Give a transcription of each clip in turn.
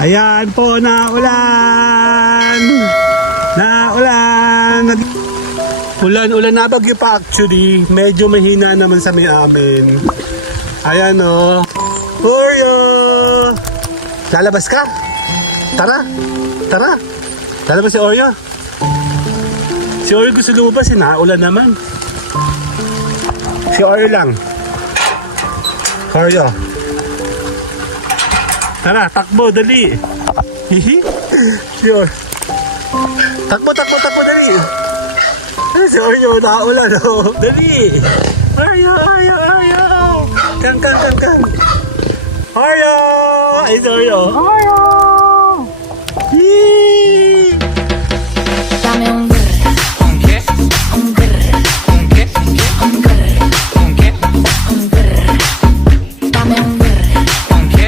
Ayan po, naulan! Naulan! Ulan na bagyo pa actually. Medyo mahina naman sa may amin. Ayan o. Oreo! Lalabas ka? Tara! Tara! Lalabas si Oreo. Si Oreo gusto lumabas, naulan naman. Si Oreo lang. Oreo. Tara, takbo, dali. Hihi. Si Oreo. Takbo, dali. Si Oreo, naulan, oh. Dali. Oreo. Kang. Oreo. Ay, si Oreo. Oreo. Hihi. Dame un grr. ¿Un qué? Un grr. ¿Un qué? Un grr. ¿Un qué? Un grr. Dame un grr. ¿Un qué?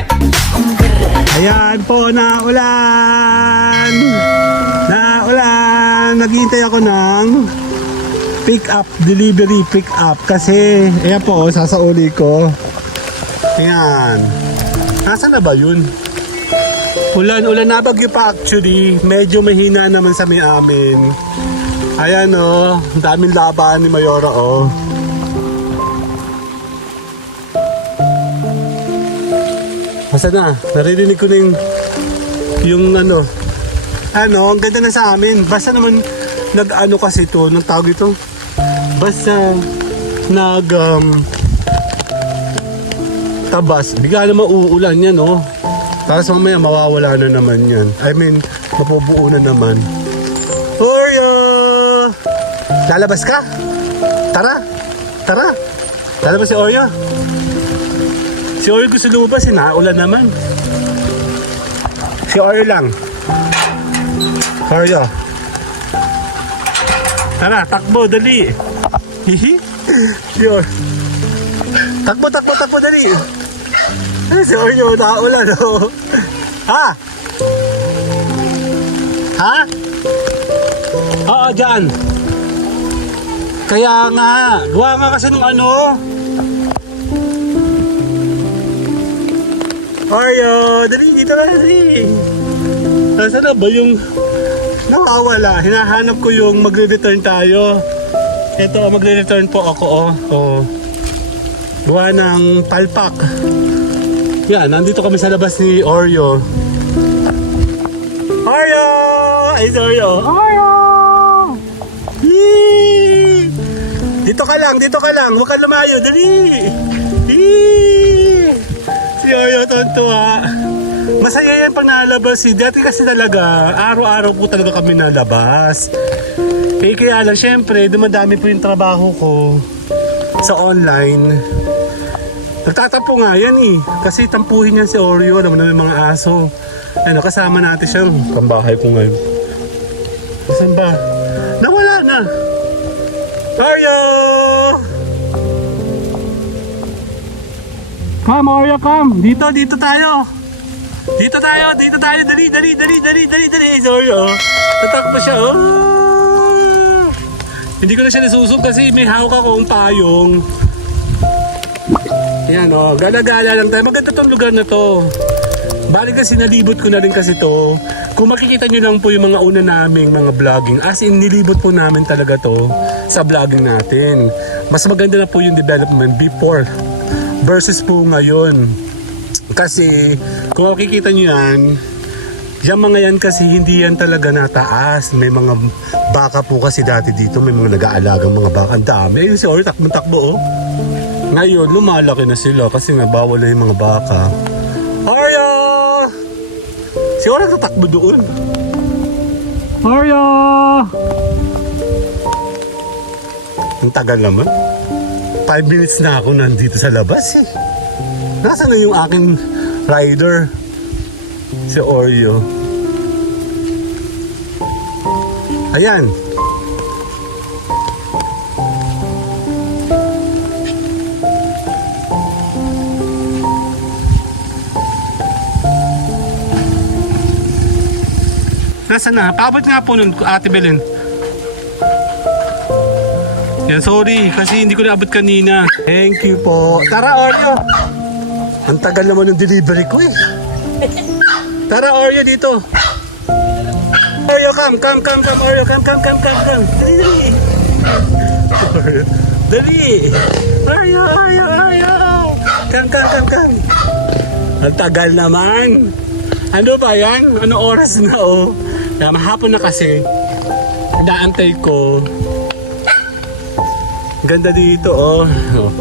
Un grr. Ayan po, naulan! Naulan! Naghihintay ako ng delivery pick up kasi ayan po, sasauli ko. Ayan. Nasaan na ba yun? Ulan na bagyo pa actually. Medyo mahina naman sa may amin. Ayan o, daming laban ni Mayora o. Basta na, naririnig ko na yung ano, ang ganda na sa amin. Basta naman nag-ano kasi ito, nang tawag ito. Basta tabas, bigla na mauulan yan oh. Tapos mamaya mawawala na naman yan. I mean, mapubuo na naman. Oreo! Lalabas ka? Tara! Lalabas si Oreo. Si Oreo gusto lumabas, naulan naman. Si Oreo lang. Oreo. Tara, takbo, dali. Hihi. Si Oreo. Takbo, dali. Si Oreo, naulan, oh. Ha? Oo, dyan. Kaya nga, gawa nga kasi nung ano. Oreo, dali, dito na, dali. Nasaan na ba yung nawawala? Hinahanap ko yung magre-return tayo. Ito, magre-return po ako, oh. Gawa ng palpak. Yan, nandito kami sa labas ni Oreo. Oreo! Ay, si Oreo. Oreo! Yee! Dito ka lang. Huwag ka lumayo. Dali! Yee! Si Oreo, tontuwa. Masaya yan pag nalabas. Dati kasi talaga, araw-araw po talaga kami nalabas. Kaya lang, syempre, dumadami po yung trabaho ko sa online. Nagtatampo nga yan eh. Kasi tampuhin yan si Oreo. Naman na may mga aso. Ano, kasama natin siya. Pambahay ko ngayon. Saan ba? Nawala na. Oreo! Come, Oreo, come. Dito tayo. Dito tayo. Dali. Si Oreo. Tatakbo siya. Oh! Hindi ko na siya nasusog kasi may hawak akong payong. Yan o, gala-gala lang tayo. Maganda tong lugar na to. Bali kasi nalibot ko na rin kasi to. Kung makikita nyo lang po yung mga una naming mga vlogging, as in nilibot po namin talaga to sa vlogging natin. Mas maganda na po yung development before versus po ngayon. Kasi kung makikita nyo yan, yung mga yan kasi hindi yan talaga nataas. May mga baka po kasi dati dito, may mga nag-aalagang mga baka. Ang dami. Ayun si Oreo, takbo oh. Ngayon, lumalaki na sila kasi nga bawal na yung mga baka. Oreo! Si Oreo nagtatakbo doon. Oreo! Ang tagal naman. 5 minutes na ako nandito sa labas eh. Nasaan na yung aking rider? Si Oreo. Ayan. Nasaan na? Paabot nga po nun, Ate Belen. Yan, sorry. Kasi hindi ko naabot kanina. Thank you po. Tara, Oreo. Ang tagal naman ng delivery ko eh. Tara, Oreo dito. Oreo, come, Oreo, come. Dali, dali. Dali. Oreo. Come. Ang tagal naman. Ano ba yan? Ano oras na, oh? Mahapon na kasi. Naantay ko. Ganda dito, oh.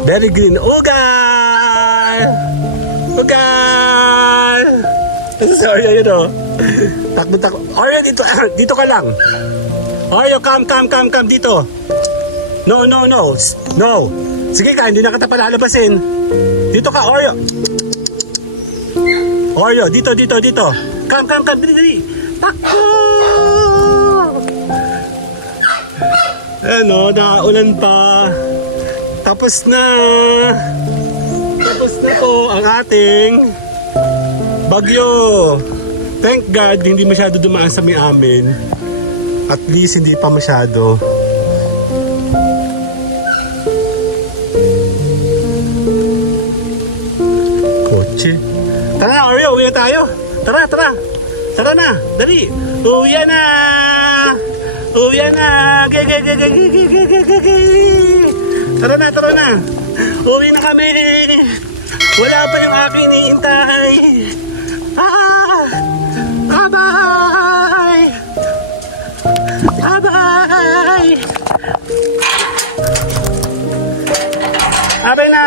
Very green. Ugal! Sorry, yun, oh. Takbo. Oreo, dito ka lang. Oreo, come dito. No. Sige ka, hindi na kita palalabasin. Dito ka, Oreo. Oreo, dito. Come, dali. Takbo! Ano, naulan pa. Tapos na po ang ating bagyo. Thank God, hindi masyado dumaan sa amin. At least, hindi pa masyado. Kotse. Tara, Oreo, uwi na tayo. Tara na, dali. Uwi na. Tara na. Uwi na kami. Wala pa yung aking iniintay. Bye. Bye na.